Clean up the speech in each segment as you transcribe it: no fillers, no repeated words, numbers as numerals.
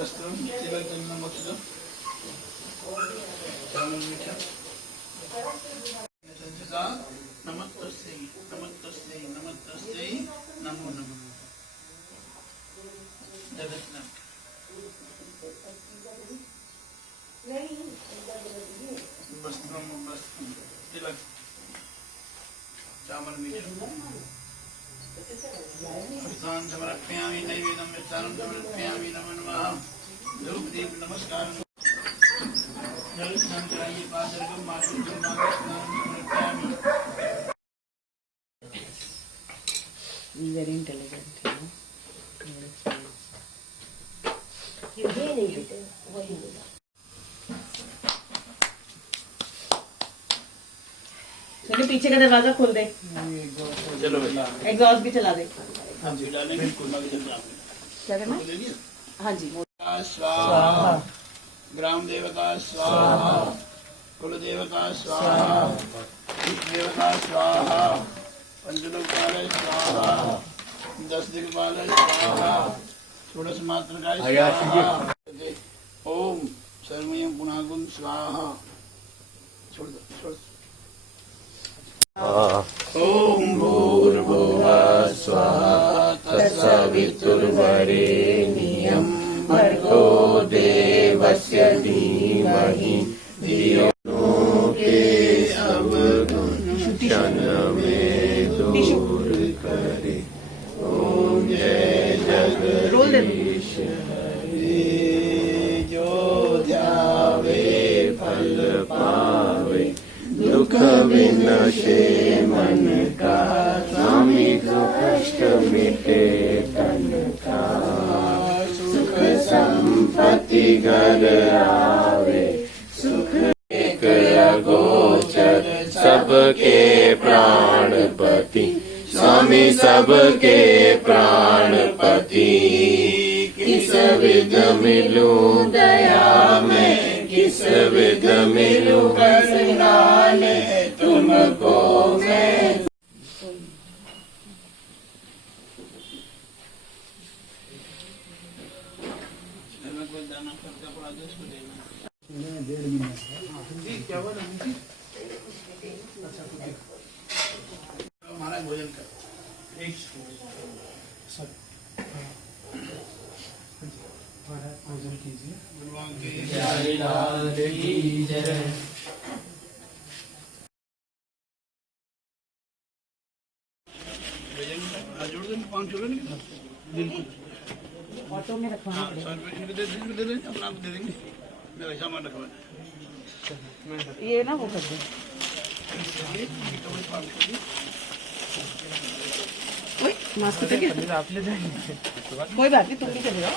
वस्त्रम तिलकम मोक्षदम चावल मीठा संचिता नमस्तस्यै नमस्तस्यै नमस्तस्यै नमो नमः जगन्नाथ वस्त्रम वस्त्रम तिलक चावल मीठा पुष्पान् समर्पयामि नैवेद्यं मिष्टान्नं समर्पयामि नमो नमः धूप दीप नमस्कार जल स्नान कराइए पादर्घ्यं मातृघ्यं नागस्नानं समर्पयामि Very intelligent, you know. You hear it? What do you do? चलो पीछे का दरवाजा खोल दे, चलो भैया एग्जॉस्ट भी चला दे। हाँ जी डालेंगे क्या करना? हाँ जी। स्वाहा ग्राम देवता स्वाहा कुल देवता स्वाहा देवता स्वाहा पंचलोकपाल स्वाहा 10 दिक्पाल स्वाहा षोडश मात्रकाय स्वाहा ओम सर्वमयं पुनागुं स्वाहा छोड़ दो ओम भूर्भुवः स्वः तत्सवितुर्वरेण्यं भर्गो देवस्य धीमहि धियो नो के अवगुणशनमें दूर करे ओम जय जगदीश हरे जो ध्यावे फल पावे दुख विनाशे मन का स्वामी कष्ट मिटे तन का सुख संपत्ति घर आवे सुख एक अगोचर सबके प्राणपति स्वामी सबके प्राणपति किस विध मिलूं दया में किस विध मिलूं करनाने तुमको मैं हमारा भोजन कर एक भोजन कीजिए भगवान के जय लाल की जय जोड़ देंगे 5 जोड़ देंगे बिल्कुल ऑटो में रखवाना पड़ेगा। दे देंगे अपना आप दे देंगे मेरा सामान रखवा ये ना वो कर दे। ओए मास्क उतर गया। आप ले जाएंगे कोई बात नहीं, तुम भी चले जाओ।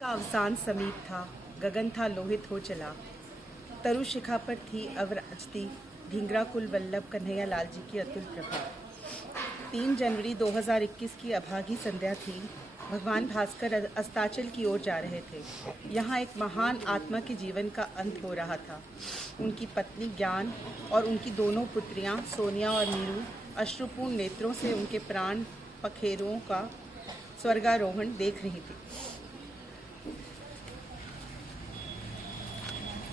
का अवसान समीप था, गगन था लोहित हो चला, तरु शिखा पर थी अवराजती ढींगरा कुल वल्लभ कन्हैया लाल जी की अतुल प्रभा। 3 जनवरी 2021 की अभागी संध्या थी। भगवान भास्कर अस्ताचल की ओर जा रहे थे। यहाँ एक महान आत्मा के जीवन का अंत हो रहा था। उनकी पत्नी ज्ञान और उनकी दोनों पुत्रियाँ सोनिया और नीरू अश्रुपूर्ण नेत्रों से उनके प्राण पखेरों का स्वर्गारोहण देख रही थी।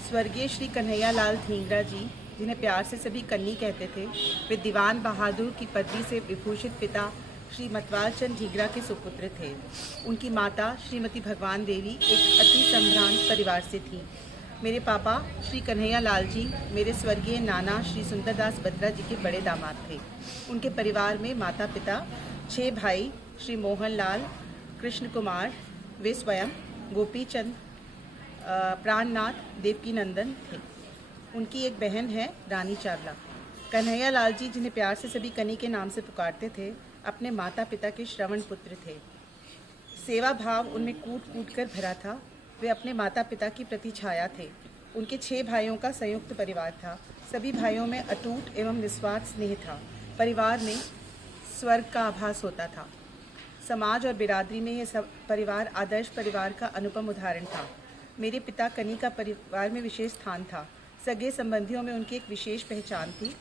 स्वर्गीय श्री कन्हैया लाल ढींगरा जी, जिन्हें प्यार से सभी कन्नी कहते थे, वे दीवान बहादुर की पदवी से विभूषित पिता श्री मतवाल चंद ढींगरा के सुपुत्र थे। उनकी माता श्रीमती भगवान देवी एक अति संभ्रांत परिवार से थी। मेरे पापा श्री कन्हैया लाल जी मेरे स्वर्गीय नाना श्री सुंदरदास बत्रा जी के बड़े दामाद थे। उनके परिवार में माता पिता 6 भाई श्री मोहन लाल, कृष्ण कुमार, वे स्वयं, गोपी चंद, प्राणनाथ, देवकी नंदन थे। उनकी एक बहन है रानी चावला। कन्हैया लाल जी, जिन्हें प्यार से सभी कनी के नाम से पुकारते थे, अपने माता पिता के श्रवण पुत्र थे। सेवा भाव उनमें कूट कूट कर भरा था। वे अपने माता पिता की प्रति छाया थे। उनके 6 भाइयों का संयुक्त परिवार था। सभी भाइयों में अटूट एवं निस्वार्थ स्नेह था। परिवार में स्वर्ग का आभास होता था। समाज और बिरादरी में यह सब परिवार आदर्श परिवार का अनुपम उदाहरण था। मेरे पिता कनी का परिवार में विशेष स्थान था। सगे संबंधियों में उनकी एक विशेष पहचान थी।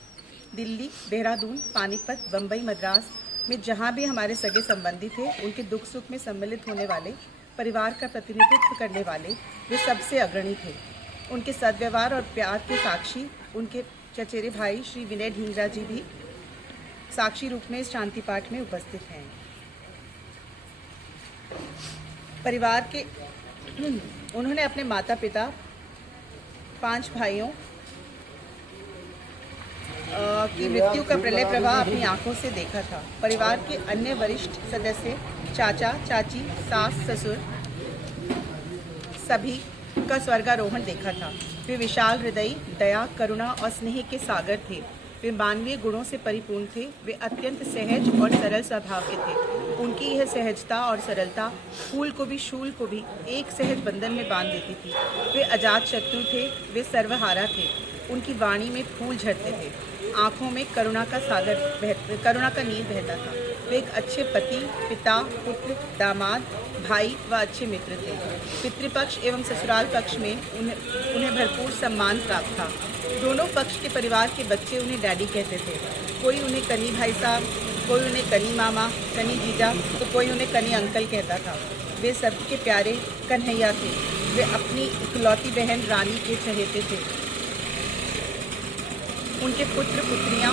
दिल्ली, देहरादून, पानीपत, बम्बई, मद्रास में जहाँ भी हमारे सगे संबंधी थे, उनके दुख सुख में सम्मिलित होने वाले, परिवार का प्रतिनिधित्व करने वाले वे सबसे अग्रणी थे। उनके सद्व्यवहार और प्यार के साक्षी उनके चचेरे भाई श्री विनय ढींगरा जी भी साक्षी रूप में इस शांति पाठ में उपस्थित हैं। परिवार के उन्होंने अपने माता पिता, 5 भाइयों की मृत्यु का प्रलय प्रवाह अपनी आंखों से देखा था। परिवार के अन्य वरिष्ठ सदस्य, चाचा चाची, सास ससुर, सभी का स्वर्गारोहण देखा था। वे विशाल हृदय, दया, करुणा और स्नेह के सागर थे। वे मानवीय गुणों से परिपूर्ण थे। वे अत्यंत सहज और सरल स्वभाव के थे। उनकी यह सहजता और सरलता फूल को भी, शूल को भी एक सहज बंधन में बांध देती थी। वे अजात शत्रु थे। वे सर्वहारा थे। उनकी वाणी में फूल झरते थे। आँखों में करुणा का नीर बहता था। वे एक अच्छे पति, पिता, पुत्र, दामाद, भाई व अच्छे मित्र थे। पितृपक्ष एवं ससुराल पक्ष में उन्हें भरपूर सम्मान प्राप्त था। दोनों पक्ष के परिवार के बच्चे उन्हें डैडी कहते थे। कोई उन्हें कनी भाई साहब, कोई उन्हें कनी मामा, कनी जीजा, तो कोई उन्हें कनी अंकल कहता था। वे सबके प्यारे कन्हैया थे। वे अपनी इकलौती बहन रानी के चहेते थे। उनके पुत्र पुत्रियां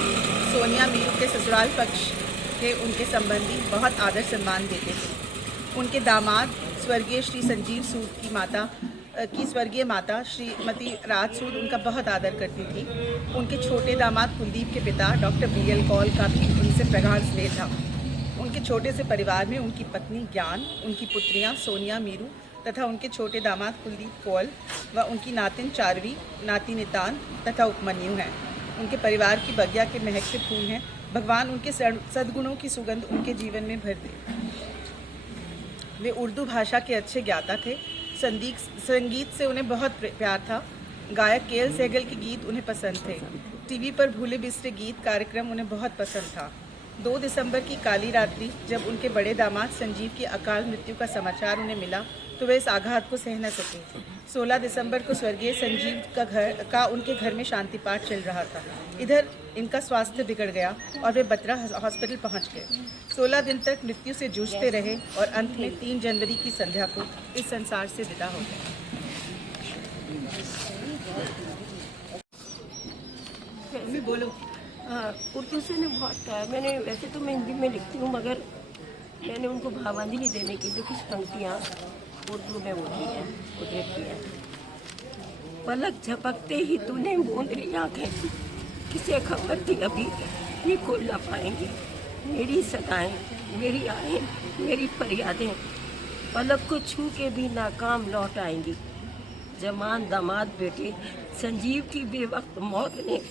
सोनिया मीरू के ससुराल पक्ष के उनके संबंधी बहुत आदर सम्मान देते थे। उनके दामाद स्वर्गीय श्री संजीव सूद की स्वर्गीय माता श्रीमती राज सूद उनका बहुत आदर करती थी। उनके छोटे दामाद कुलदीप के पिता डॉक्टर BL कौल का भी उनसे प्रगाढ़ स्नेह था। उनके छोटे से परिवार में उनकी पत्नी ज्ञान, उनकी पुत्रियां सोनिया मीरू तथा उनके छोटे दामाद कुलदीप कौल व उनकी नातिन चारवी, नाती नितान तथा उपमन्यु हैं। उनके परिवार की बगिया के महक से फूल हैं। भगवान उनके सद्गुणों की सुगंध उनके जीवन में भर दे। वे उर्दू भाषा के अच्छे ज्ञाता थे। संगीत से उन्हें बहुत प्यार था। गायक KL सहगल के गीत उन्हें पसंद थे। टीवी पर भूले बिसरे गीत कार्यक्रम उन्हें बहुत पसंद था। 2 दिसंबर की काली रात्रि जब उनके बड़े दामाद संजीव की अकाल मृत्यु का समाचार उन्हें मिला तो वे इस आघात को सह न सके। 16 दिसंबर को स्वर्गीय संजीव का उनके घर में शांति पाठ चल रहा था। इधर इनका स्वास्थ्य बिगड़ गया और वे बत्रा हॉस्पिटल पहुंच गए। 16 दिन तक मृत्यु से जूझते रहे और अंत में 3 जनवरी की संध्या को इस संसार से विदा हो गए। बोलो। उर्दू से ने बहुत कहा। मैंने वैसे तो मैं हिंदी में लिखती हूँ, मगर मैंने उनको भावांजलि देने के लिए कुछ पंक्तियाँ उर्दू में बोली हैं, उद्धृत की हैं। पलक झपकते ही तूने मूंद ली आँखें, किसे खबर थी अभी ये खोल ना पाएंगे। मेरी सदाएं, मेरी आहें, मेरी फरियादें पलक को छू के भी नाकाम लौट आएंगी। जमान दामाद बेटे संजीव की बेवक्त मौत ने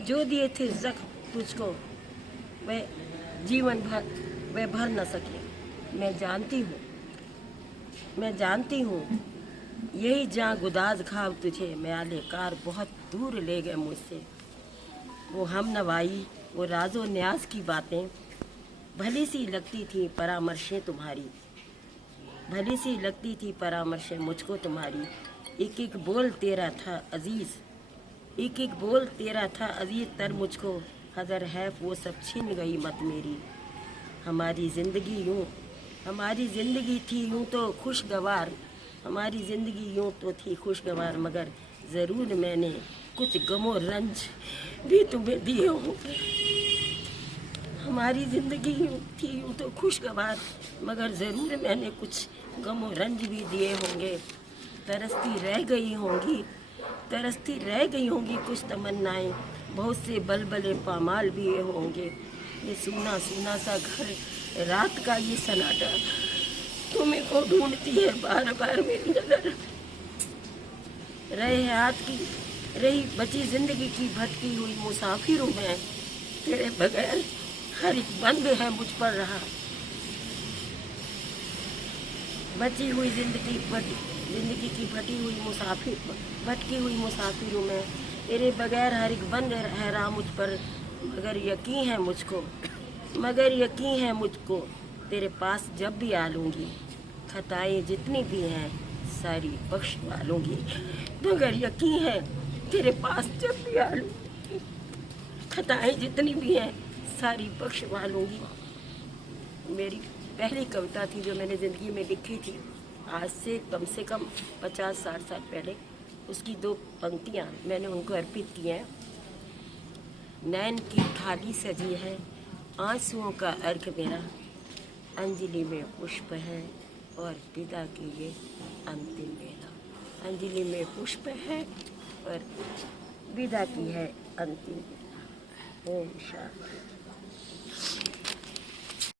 जो दिए थे जख्म तुझको, वह जीवन भर वह भर न सके। मैं जानती हूँ यही जहाँ गुदाज खाब तुझे म्याले कार बहुत दूर ले गए मुझसे। वो हम नवाई, वो राजो न्याज की बातें भली सी लगती थी परामर्शें तुम्हारी, भली सी लगती थी परामर्शें मुझको तुम्हारी। एक एक बोल तेरा था अजीज, एक एक बोल तेरा था अजीज, तर मुझको हजर है वो सब छीन गई मत मेरी। हमारी ज़िंदगी थी यूँ तो खुशगवार, हमारी ज़िंदगी यूँ तो थी खुशगवार, मगर ज़रूर मैंने कुछ गमो रंज भी तुम्हें दिए होंगे। हमारी ज़िंदगी थी यूँ तो खुशगवार, मगर ज़रूर मैंने कुछ गमो रंज भी दिए होंगे। तरसती रह गई होंगी कुछ तमन्नाएं, बहुत से बलबले पामाल भी होंगे। ये सूना सूना सा घर, रात का ये सन्नाटा, तुम्हें को ढूंढती है बार बार मेरी नजर। रही बची जिंदगी की भटकी हुई मुसाफिर हूँ मैं, तेरे बगैर हर एक बंद है मुझ पर रहा। बची हुई जिंदगी की भटकी हुई मुसाफिर हूँ मैं, तेरे बगैर हर एक बंद है रहा मुझ पर। मगर यकीन है मुझको तेरे पास जब भी आ लूँगी, खताएं जितनी भी हैं सारी बख्शवा लूँगी। मगर यकीन है तेरे पास जब भी आ लूँगी, खताएं जितनी भी हैं सारी बख्शवा लूँगी। मेरी पहली कविता थी जो मैंने ज़िंदगी में लिखी थी, आज से कम 50-60 साल पहले। उसकी 2 पंक्तियाँ मैंने उनको अर्पित की हैं। नैन की थाली सजी है आंसुओं का अर्घ मेरा, अंजलि में पुष्प है और विदा की ये अंतिम बेला। अंजलि में पुष्प है और विदा की है अंतिम बेला। ओम शांति।